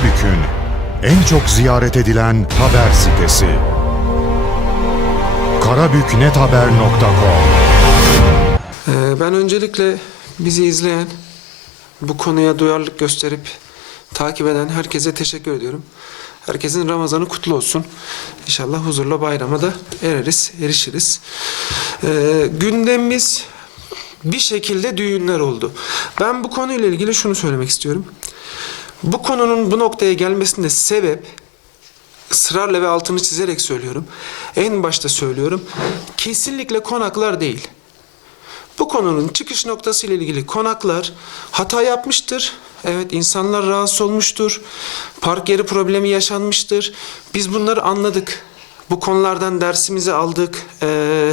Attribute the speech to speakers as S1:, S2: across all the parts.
S1: Karabük'ün en çok ziyaret edilen haber sitesi. karabüknethaber.com
S2: Ee, Ben öncelikle bizi izleyen, bu konuya duyarlılık gösterip takip eden herkese teşekkür ediyorum. Herkesin Ramazanı kutlu olsun. İnşallah huzurla bayrama da ereriz, erişiriz. Ee, gündemimiz bir şekilde düğünler oldu. Ben bu konuyla ilgili şunu söylemek istiyorum. Bu konunun bu noktaya gelmesinde sebep ısrarla ve altını çizerek söylüyorum. En başta söylüyorum. Kesinlikle konaklar değil. Bu konunun çıkış noktası ile ilgili konaklar hata yapmıştır. Evet insanlar rahatsız olmuştur. Park yeri problemi yaşanmıştır. Biz bunları anladık. Bu konulardan dersimizi aldık. Ee,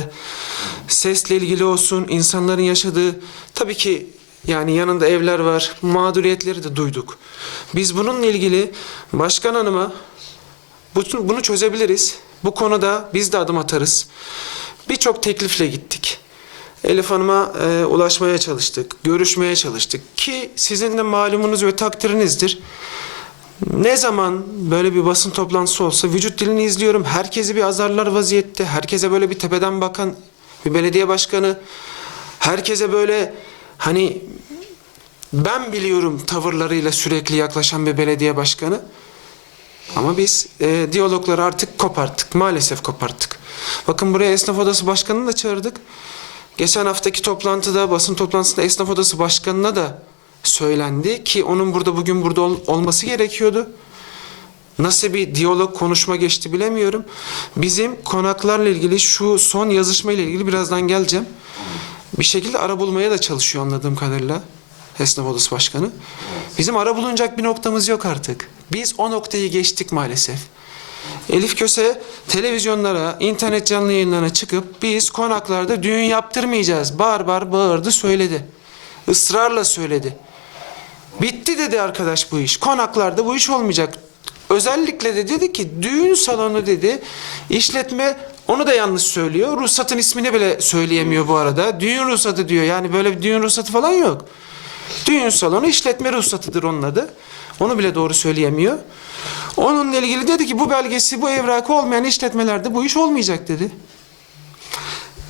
S2: sesle ilgili olsun, insanların yaşadığı tabii ki yani yanında evler var. Mağduriyetleri de duyduk. Biz bununla ilgili başkan hanıma bunu, çözebiliriz. Bu konuda biz de adım atarız. Birçok teklifle gittik. Elif Hanım'a e, ulaşmaya çalıştık, görüşmeye çalıştık ki sizin de malumunuz ve takdirinizdir. Ne zaman böyle bir basın toplantısı olsa vücut dilini izliyorum. Herkesi bir azarlar vaziyette. Herkese böyle bir tepeden bakan bir belediye başkanı. Herkese böyle hani ben biliyorum tavırlarıyla sürekli yaklaşan bir belediye başkanı. Ama biz e, diyalogları artık koparttık. Maalesef koparttık. Bakın buraya esnaf odası başkanını da çağırdık. Geçen haftaki toplantıda, basın toplantısında esnaf odası başkanına da söylendi ki onun burada bugün burada ol- olması gerekiyordu. Nasıl bir diyalog konuşma geçti bilemiyorum. Bizim konaklarla ilgili şu son yazışma ile ilgili birazdan geleceğim. Bir şekilde ara bulmaya da çalışıyor anladığım kadarıyla esnaf odası başkanı. Bizim ara bulunacak bir noktamız yok artık. Biz o noktayı geçtik maalesef. Elif Köse televizyonlara, internet canlı yayınlarına çıkıp biz konaklarda düğün yaptırmayacağız. Bağır bağır bağırdı söyledi. Israrla söyledi. Bitti dedi arkadaş bu iş. Konaklarda bu iş olmayacak. Özellikle de dedi ki düğün salonu dedi işletme onu da yanlış söylüyor. Ruhsatın ismini bile söyleyemiyor bu arada. Düğün ruhsatı diyor. Yani böyle bir düğün ruhsatı falan yok. Düğün salonu işletme ruhsatıdır onun adı. Onu bile doğru söyleyemiyor. Onunla ilgili dedi ki bu belgesi, bu evrakı olmayan işletmelerde bu iş olmayacak dedi.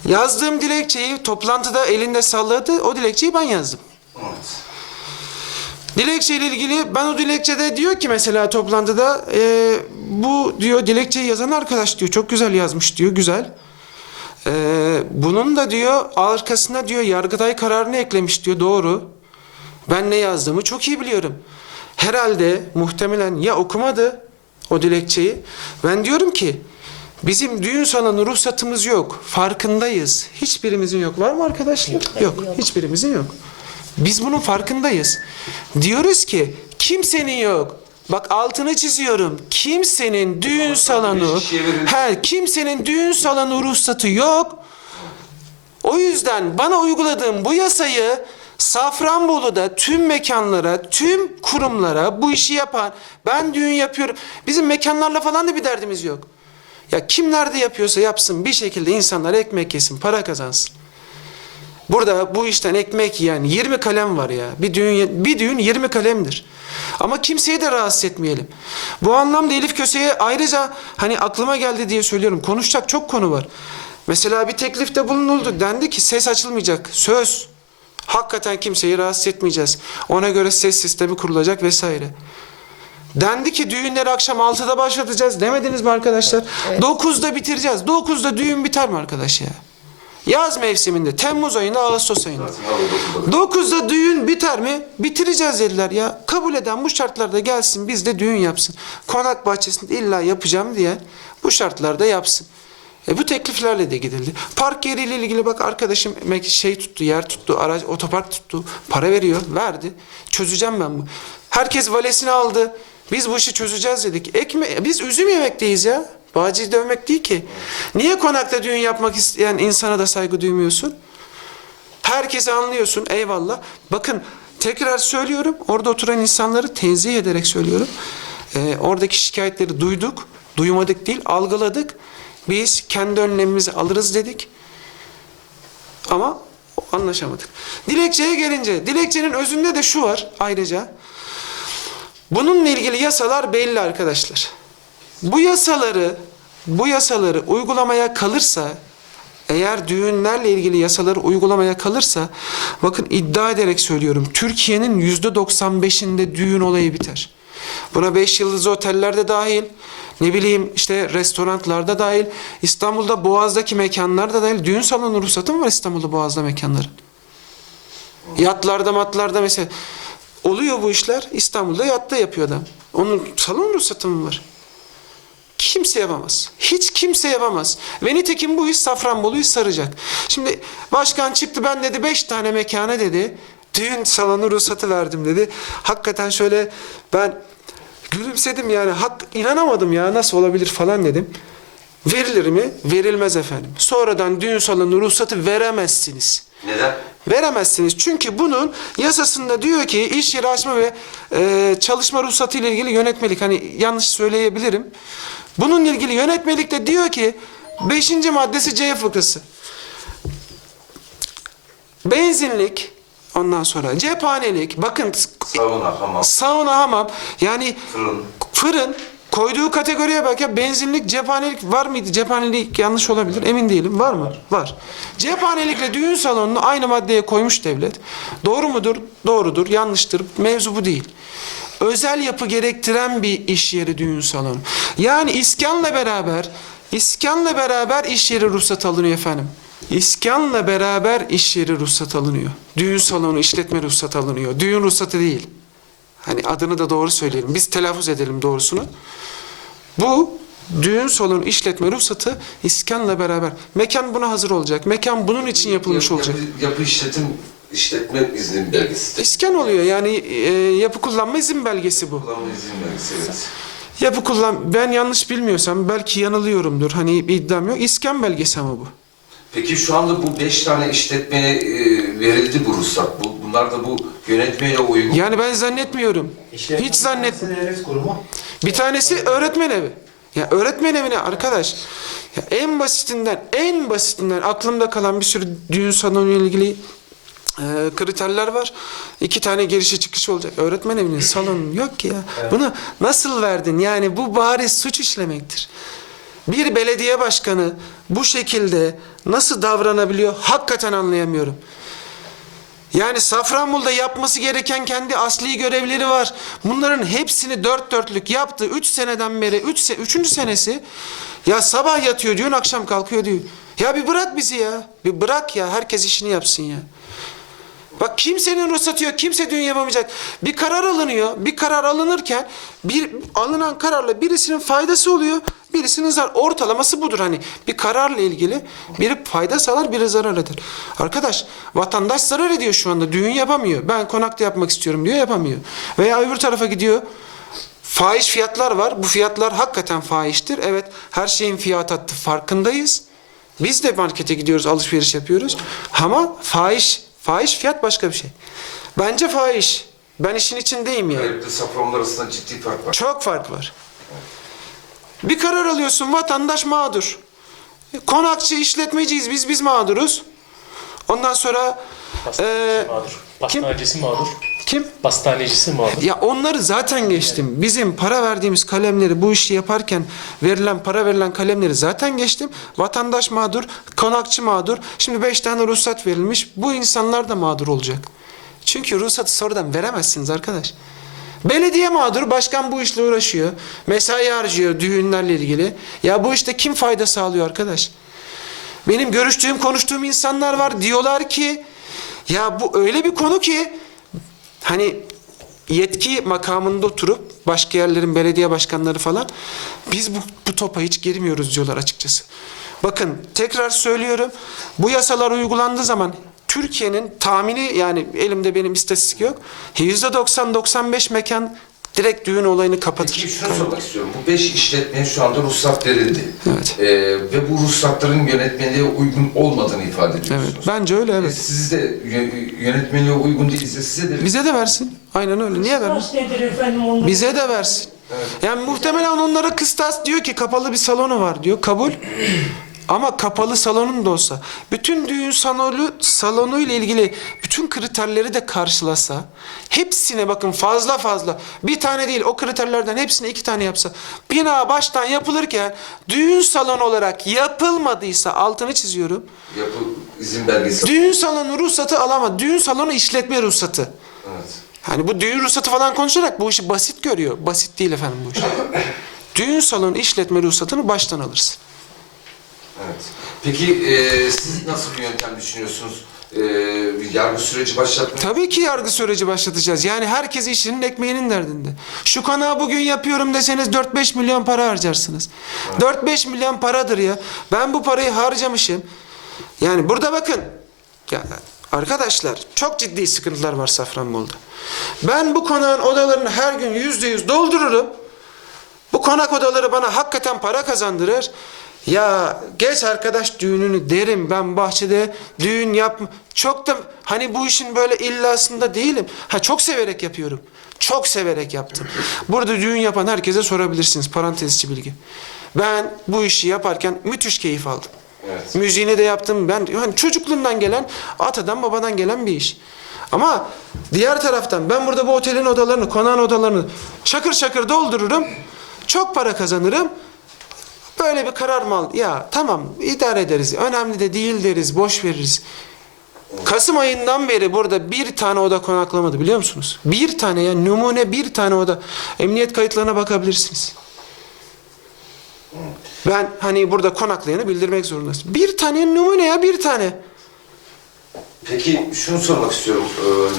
S2: Yazdığım dilekçeyi toplantıda elinde salladı. O dilekçeyi ben yazdım. Dilekçeyle ilgili ben o dilekçede diyor ki mesela toplantıda e, bu diyor dilekçeyi yazan arkadaş diyor çok güzel yazmış diyor güzel. E, bunun da diyor arkasına diyor Yargıtay kararını eklemiş diyor doğru. Ben ne yazdığımı çok iyi biliyorum. Herhalde muhtemelen ya okumadı o dilekçeyi. Ben diyorum ki bizim düğün salonu ruhsatımız yok. Farkındayız. Hiçbirimizin yok. Var mı arkadaşlar? Yok. Hiçbirimizin yok. Biz bunun farkındayız. Diyoruz ki kimsenin yok. Bak altını çiziyorum. Kimsenin düğün salonu, her kimsenin düğün salonu ruhsatı yok. O yüzden bana uyguladığım bu yasayı Safranbolu'da tüm mekanlara, tüm kurumlara bu işi yapan, ben düğün yapıyorum. Bizim mekanlarla falan da bir derdimiz yok. Ya kim nerede yapıyorsa yapsın bir şekilde insanlar ekmek yesin, para kazansın. Burada bu işten ekmek yiyen 20 kalem var ya. Bir düğün, bir düğün 20 kalemdir. Ama kimseyi de rahatsız etmeyelim. Bu anlamda Elif Köse'ye ayrıca hani aklıma geldi diye söylüyorum. Konuşacak çok konu var. Mesela bir teklifte bulunuldu. Dendi ki ses açılmayacak. Söz. Hakikaten kimseyi rahatsız etmeyeceğiz. Ona göre ses sistemi kurulacak vesaire. Dendi ki düğünleri akşam 6'da başlatacağız. Demediniz mi arkadaşlar? 9'da bitireceğiz. 9'da düğün biter mi arkadaş ya? Yaz mevsiminde, Temmuz ayında, Ağustos ayında. 9'da düğün biter mi? Bitireceğiz dediler ya. Kabul eden bu şartlarda gelsin biz de düğün yapsın. Konak bahçesinde illa yapacağım diye bu şartlarda yapsın. E bu tekliflerle de gidildi. Park yeriyle ilgili bak arkadaşım şey tuttu, yer tuttu, araç otopark tuttu. Para veriyor, verdi. Çözeceğim ben bu. Herkes valesini aldı. Biz bu işi çözeceğiz dedik. Ekme biz üzüm yemekteyiz ya. Bağcıyı dövmek değil ki. Niye konakta düğün yapmak isteyen insana da saygı duymuyorsun? Herkesi anlıyorsun eyvallah. Bakın tekrar söylüyorum orada oturan insanları tenzih ederek söylüyorum. Ee, oradaki şikayetleri duyduk. Duymadık değil algıladık. Biz kendi önlemimizi alırız dedik. Ama anlaşamadık. Dilekçeye gelince dilekçenin özünde de şu var ayrıca. Bununla ilgili yasalar belli arkadaşlar. Bu yasaları bu yasaları uygulamaya kalırsa eğer düğünlerle ilgili yasaları uygulamaya kalırsa bakın iddia ederek söylüyorum Türkiye'nin yüzde 95'inde düğün olayı biter. Buna 5 yıldızlı otellerde dahil ne bileyim işte restoranlarda dahil İstanbul'da Boğaz'daki mekanlarda dahil düğün salonu ruhsatı mı var İstanbul'da Boğaz'da mekanların? Yatlarda matlarda mesela oluyor bu işler İstanbul'da yatta yapıyor adam. Onun salon ruhsatı mı var? Kimse yapamaz. Hiç kimse yapamaz. Ve nitekim bu iş Safranbolu'yu saracak. Şimdi başkan çıktı ben dedi beş tane mekana dedi. Düğün salonu ruhsatı verdim dedi. Hakikaten şöyle ben gülümsedim yani. Hak inanamadım ya nasıl olabilir falan dedim. Verilir mi? Verilmez efendim. Sonradan düğün salonu ruhsatı veremezsiniz.
S3: Neden?
S2: Veremezsiniz. Çünkü bunun yasasında diyor ki iş yeri açma ve e, çalışma ruhsatı ile ilgili yönetmelik. Hani yanlış söyleyebilirim. Bununla ilgili yönetmelikte diyor ki 5. maddesi C fıkrası. Benzinlik ondan sonra cephanelik bakın
S3: Sauna, hamam,
S2: sauna hamam yani
S3: fırın.
S2: fırın koyduğu kategoriye bak ya benzinlik, cephanelik var mıydı? Cephanelik yanlış olabilir. Emin değilim. Var mı? Var. Cephanelikle düğün salonunu aynı maddeye koymuş devlet. Doğru mudur? Doğrudur. Yanlıştır. Mevzu bu değil. Özel yapı gerektiren bir iş yeri düğün salonu. Yani iskanla beraber iskanla beraber iş yeri ruhsat alınıyor efendim. İskanla beraber iş yeri ruhsat alınıyor. Düğün salonu işletme ruhsat alınıyor. Düğün ruhsatı değil. Hani adını da doğru söyleyelim. Biz telaffuz edelim doğrusunu. Bu düğün salonu işletme ruhsatı iskanla beraber. Mekan buna hazır olacak. Mekan bunun için yapılmış
S3: Yapı-
S2: olacak.
S3: Yapı, yapı işletim, işletme izni belgesi.
S2: İskan oluyor yani e, yapı kullanma izin belgesi bu.
S3: Kullanma izin belgesi, evet.
S2: Yapı kullan ben yanlış bilmiyorsam belki yanılıyorumdur. Hani bir iddiam yok. İskan belgesi ama bu.
S3: Peki şu anda bu beş tane işletmeye e, verildi bu ruhsat. Bu, bunlar da bu yönetmeye uygun.
S2: Yani ben zannetmiyorum. Hiç zannet.
S4: Kurumu.
S2: Bir tanesi öğretmen evi. Ya öğretmen evine arkadaş. Ya en basitinden en basitinden aklımda kalan bir sürü düğün salonu ile ilgili e, kriterler var. İki tane girişi çıkışı olacak. Öğretmen evinin salonu yok ki ya. Bunu nasıl verdin? Yani bu bariz suç işlemektir. Bir belediye başkanı bu şekilde nasıl davranabiliyor hakikaten anlayamıyorum. Yani Safranbolu'da yapması gereken kendi asli görevleri var. Bunların hepsini dört dörtlük yaptı. Üç seneden beri, üç se üçüncü senesi. Ya sabah yatıyor diyor, akşam kalkıyor diyor. Ya bir bırak bizi ya. Bir bırak ya, herkes işini yapsın ya. Bak kimsenin ruhsatı yok, kimse düğün yapamayacak. Bir karar alınıyor, bir karar alınırken bir alınan kararla birisinin faydası oluyor, birisinin zarar. Ortalaması budur hani. Bir kararla ilgili biri fayda sağlar, biri zarar eder. Arkadaş, vatandaş zarar ediyor şu anda, düğün yapamıyor. Ben konakta yapmak istiyorum diyor, yapamıyor. Veya öbür tarafa gidiyor, Fahiş fiyatlar var. Bu fiyatlar hakikaten fahiştir. Evet her şeyin fiyat hattı farkındayız. Biz de markete gidiyoruz, alışveriş yapıyoruz. Ama fahiş, fahiş fiyat başka bir şey. Bence fahiş. Ben işin içindeyim yani.
S3: Gayipte safranlar arasında ciddi fark var.
S2: Çok fark var. Bir karar alıyorsun, vatandaş mağdur. Konakçı, işletmeciyiz, biz biz mağduruz. Ondan sonra eee,
S5: mağdur.
S2: kim?
S5: Mağdur.
S2: Kim?
S5: Pastanecisi mağdur.
S2: Ya onları zaten geçtim. Bizim para verdiğimiz kalemleri bu işi yaparken verilen para verilen kalemleri zaten geçtim. Vatandaş mağdur, konakçı mağdur. Şimdi beş tane ruhsat verilmiş. Bu insanlar da mağdur olacak. Çünkü ruhsatı sonradan veremezsiniz arkadaş. Belediye mağdur, başkan bu işle uğraşıyor. Mesai harcıyor düğünlerle ilgili. Ya bu işte kim fayda sağlıyor arkadaş? Benim görüştüğüm, konuştuğum insanlar var. Diyorlar ki ya bu öyle bir konu ki hani yetki makamında oturup başka yerlerin belediye başkanları falan biz bu, bu topa hiç girmiyoruz diyorlar açıkçası. Bakın tekrar söylüyorum bu yasalar uygulandığı zaman Türkiye'nin tahmini yani elimde benim istatistik yok. %90-95 mekan direkt düğün olayını kapatır.
S3: Peki şunu sormak istiyorum. Bu beş işletmeye şu anda ruhsat verildi.
S2: Evet.
S3: Ee, ve bu ruhsatların yönetmeliğe uygun olmadığını ifade ediyorsunuz.
S2: Evet bence öyle
S3: E,
S2: evet.
S3: siz de yö- yönetmeliğe uygun değilse size de
S2: Bize de versin. Aynen öyle. Niye vermez?
S4: nedir efendim onlar?
S2: Bize de versin. Yani muhtemelen onlara kıstas diyor ki kapalı bir salonu var diyor. Kabul. Ama kapalı salonun da olsa, bütün düğün salonu, salonu ile ilgili bütün kriterleri de karşılasa, hepsine bakın fazla fazla, bir tane değil o kriterlerden hepsine iki tane yapsa, bina baştan yapılırken düğün salonu olarak yapılmadıysa altını çiziyorum.
S3: Yapı izin belgesi.
S2: Düğün salonu ruhsatı alamadı. Düğün salonu işletme ruhsatı.
S3: Evet.
S2: Hani bu düğün ruhsatı falan konuşarak bu işi basit görüyor. Basit değil efendim bu iş. düğün salonu işletme ruhsatını baştan alırsın.
S3: Evet. Peki e, siz nasıl bir yöntem düşünüyorsunuz? E, bir yargı süreci başlatmayı?
S2: Tabii ki yargı süreci başlatacağız. Yani herkes işinin ekmeğinin derdinde. Şu konağı bugün yapıyorum deseniz 4-5 milyon para harcarsınız. 4-5 milyon paradır ya. Ben bu parayı harcamışım. Yani burada bakın. Ya arkadaşlar çok ciddi sıkıntılar var Safranbolu'da. Ben bu konağın odalarını her gün yüzde yüz doldururum. Bu konak odaları bana hakikaten para kazandırır. Ya geç arkadaş düğününü derim ben bahçede düğün yap. Çok da hani bu işin böyle illasında değilim. Ha çok severek yapıyorum. Çok severek yaptım. Burada düğün yapan herkese sorabilirsiniz parantez içi bilgi. Ben bu işi yaparken müthiş keyif aldım.
S3: Evet.
S2: Müziğini de yaptım. Ben hani çocukluğumdan gelen, atadan babadan gelen bir iş. Ama diğer taraftan ben burada bu otelin odalarını, konağın odalarını şakır şakır doldururum. Çok para kazanırım. Böyle bir karar mı al? Ya tamam idare ederiz. Önemli de değil deriz. Boş veririz. Kasım ayından beri burada bir tane oda konaklamadı biliyor musunuz? Bir tane ya numune bir tane oda. Emniyet kayıtlarına bakabilirsiniz. Ben hani burada konaklayanı bildirmek zorundasın. Bir tane numune ya bir tane.
S3: Peki şunu sormak istiyorum.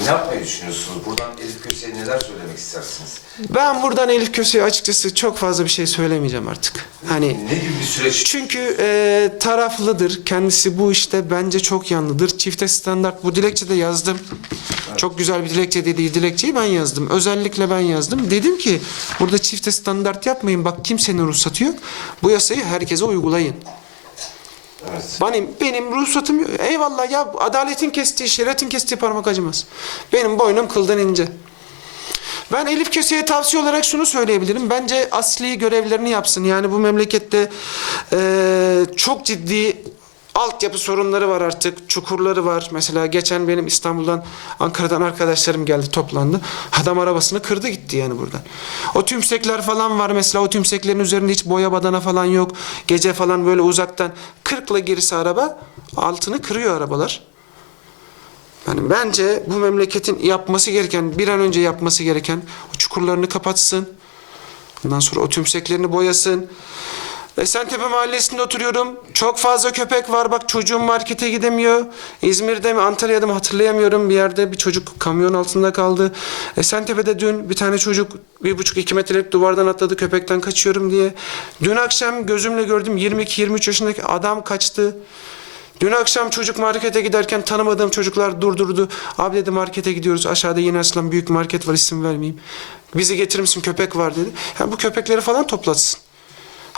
S3: E, ne yapmayı düşünüyorsunuz? Buradan Elif Köse'ye neler söylemek istersiniz?
S2: Ben buradan Elif Köse'ye açıkçası çok fazla bir şey söylemeyeceğim artık. Hani
S3: Ne gibi bir süreç?
S2: Çünkü e, taraflıdır. Kendisi bu işte bence çok yanlıdır. Çifte standart bu dilekçede yazdım. Çok güzel bir dilekçe dediği dilekçeyi ben yazdım. Özellikle ben yazdım. Dedim ki burada çifte standart yapmayın. Bak kimsenin ruhsatı yok. Bu yasayı herkese uygulayın.
S3: Evet.
S2: Benim, benim ruhsatım yok. Eyvallah ya adaletin kestiği, şeriatın kestiği parmak acımaz. Benim boynum kıldan ince. Ben Elif Köse'ye tavsiye olarak şunu söyleyebilirim. Bence asli görevlerini yapsın. Yani bu memlekette eee, çok ciddi altyapı sorunları var artık. Çukurları var. Mesela geçen benim İstanbul'dan, Ankara'dan arkadaşlarım geldi toplandı. Adam arabasını kırdı gitti yani buradan. O tümsekler falan var mesela. O tümseklerin üzerinde hiç boya badana falan yok. Gece falan böyle uzaktan kırkla gerisi araba altını kırıyor arabalar. Yani bence bu memleketin yapması gereken, bir an önce yapması gereken o çukurlarını kapatsın. Ondan sonra o tümseklerini boyasın. Esentepe mahallesinde oturuyorum. Çok fazla köpek var. Bak çocuğum markete gidemiyor. İzmir'de mi Antalya'da mı hatırlayamıyorum. Bir yerde bir çocuk kamyon altında kaldı. Esentepe'de dün bir tane çocuk bir buçuk iki metrelik duvardan atladı köpekten kaçıyorum diye. Dün akşam gözümle gördüm 22-23 yaşındaki adam kaçtı. Dün akşam çocuk markete giderken tanımadığım çocuklar durdurdu. Abi dedi markete gidiyoruz. Aşağıda yeni açılan büyük market var isim vermeyeyim. Bizi getirir misin köpek var dedi. Yani bu köpekleri falan toplatsın.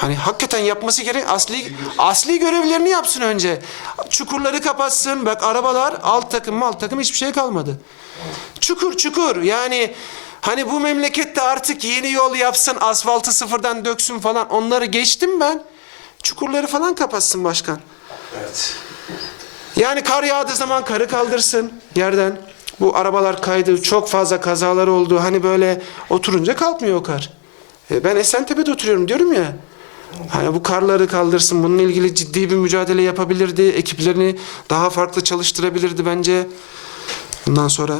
S2: Hani hakikaten yapması gerek asli asli görevlerini yapsın önce. Çukurları kapatsın. Bak arabalar alt takım alt takım hiçbir şey kalmadı. Çukur çukur yani hani bu memlekette artık yeni yol yapsın asfaltı sıfırdan döksün falan onları geçtim ben. Çukurları falan kapatsın başkan.
S3: Evet.
S2: Yani kar yağdığı zaman karı kaldırsın yerden. Bu arabalar kaydı, çok fazla kazalar oldu. Hani böyle oturunca kalkmıyor o kar. E, ben Esentepe'de oturuyorum diyorum ya. Hani bu karları kaldırsın. Bununla ilgili ciddi bir mücadele yapabilirdi. Ekiplerini daha farklı çalıştırabilirdi bence. Bundan sonra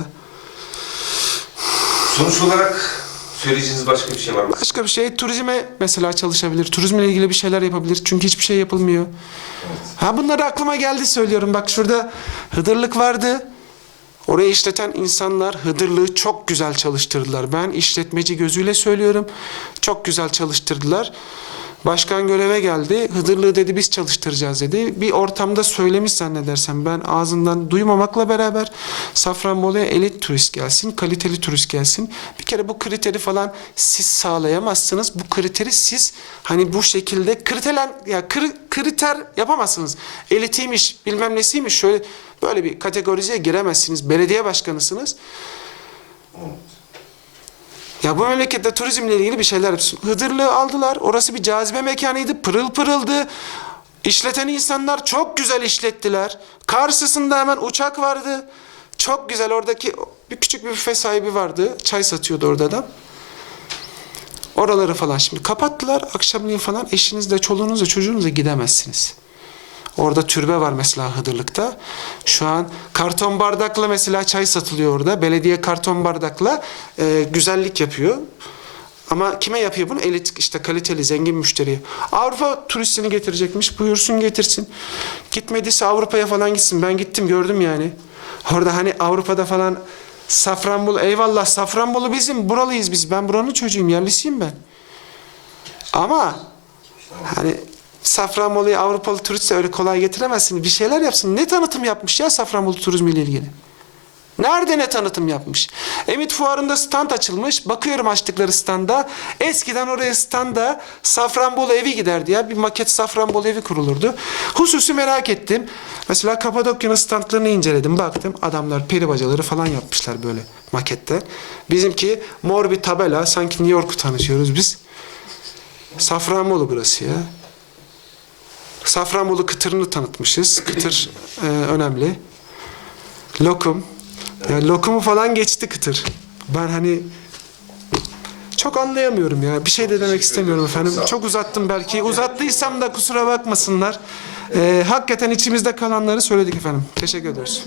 S3: Sonuç olarak söyleyeceğiniz başka bir şey var mı?
S2: başka bir şey turizme mesela çalışabilir. Turizmle ilgili bir şeyler yapabilir. Çünkü hiçbir şey yapılmıyor. Ha bunları aklıma geldi söylüyorum. Bak şurada Hıdırlık vardı. Orayı işleten insanlar Hıdırlığı çok güzel çalıştırdılar. Ben işletmeci gözüyle söylüyorum. Çok güzel çalıştırdılar. Başkan göreve geldi. Hıdırlığı dedi biz çalıştıracağız dedi. Bir ortamda söylemiş zannedersem ben ağzından duymamakla beraber Safranbolu'ya elit turist gelsin, kaliteli turist gelsin. Bir kere bu kriteri falan siz sağlayamazsınız. Bu kriteri siz hani bu şekilde kritelen ya kri- kriter yapamazsınız. Elitiymiş, bilmem nesiymiş şöyle böyle bir kategorize giremezsiniz. Belediye başkanısınız. Ya bu memlekette turizmle ilgili bir şeyler yapsın. Hıdırlığı aldılar. Orası bir cazibe mekanıydı. Pırıl pırıldı. İşleten insanlar çok güzel işlettiler. Karşısında hemen uçak vardı. Çok güzel oradaki bir küçük bir büfe sahibi vardı. Çay satıyordu orada adam. Oraları falan şimdi kapattılar. Akşamleyin falan eşinizle, çoluğunuzla, çocuğunuzla gidemezsiniz. Orada türbe var mesela Hıdırlık'ta. Şu an karton bardakla mesela çay satılıyor orada. Belediye karton bardakla e, güzellik yapıyor. Ama kime yapıyor bunu? Elit işte kaliteli zengin müşteriye. Avrupa turistini getirecekmiş. Buyursun getirsin. Gitmediyse Avrupa'ya falan gitsin. Ben gittim gördüm yani. Orada hani Avrupa'da falan Safranbolu eyvallah Safranbolu bizim buralıyız biz. Ben buranın çocuğuyum yerlisiyim ben. Ama hani Safranbolu'yu Avrupalı turist öyle kolay getiremezsin. Bir şeyler yapsın. Ne tanıtım yapmış ya Safranbolu turizmiyle ilgili? Nerede ne tanıtım yapmış? Emit Fuarı'nda stand açılmış. Bakıyorum açtıkları standa. Eskiden oraya standa Safranbolu evi giderdi ya. Bir maket Safranbolu evi kurulurdu. Hususi merak ettim. Mesela Kapadokya'nın standlarını inceledim. Baktım adamlar peri bacaları falan yapmışlar böyle makette. Bizimki mor bir tabela. Sanki New York'u tanışıyoruz biz. Safranbolu burası ya. Safranbolu kıtırını tanıtmışız. Kıtır e, önemli. Lokum. Yani lokumu falan geçti kıtır. Ben hani çok anlayamıyorum ya. Bir şey de demek istemiyorum efendim. Çok uzattım belki. Uzattıysam da kusura bakmasınlar. Ee, hakikaten içimizde kalanları söyledik efendim. Teşekkür ederiz.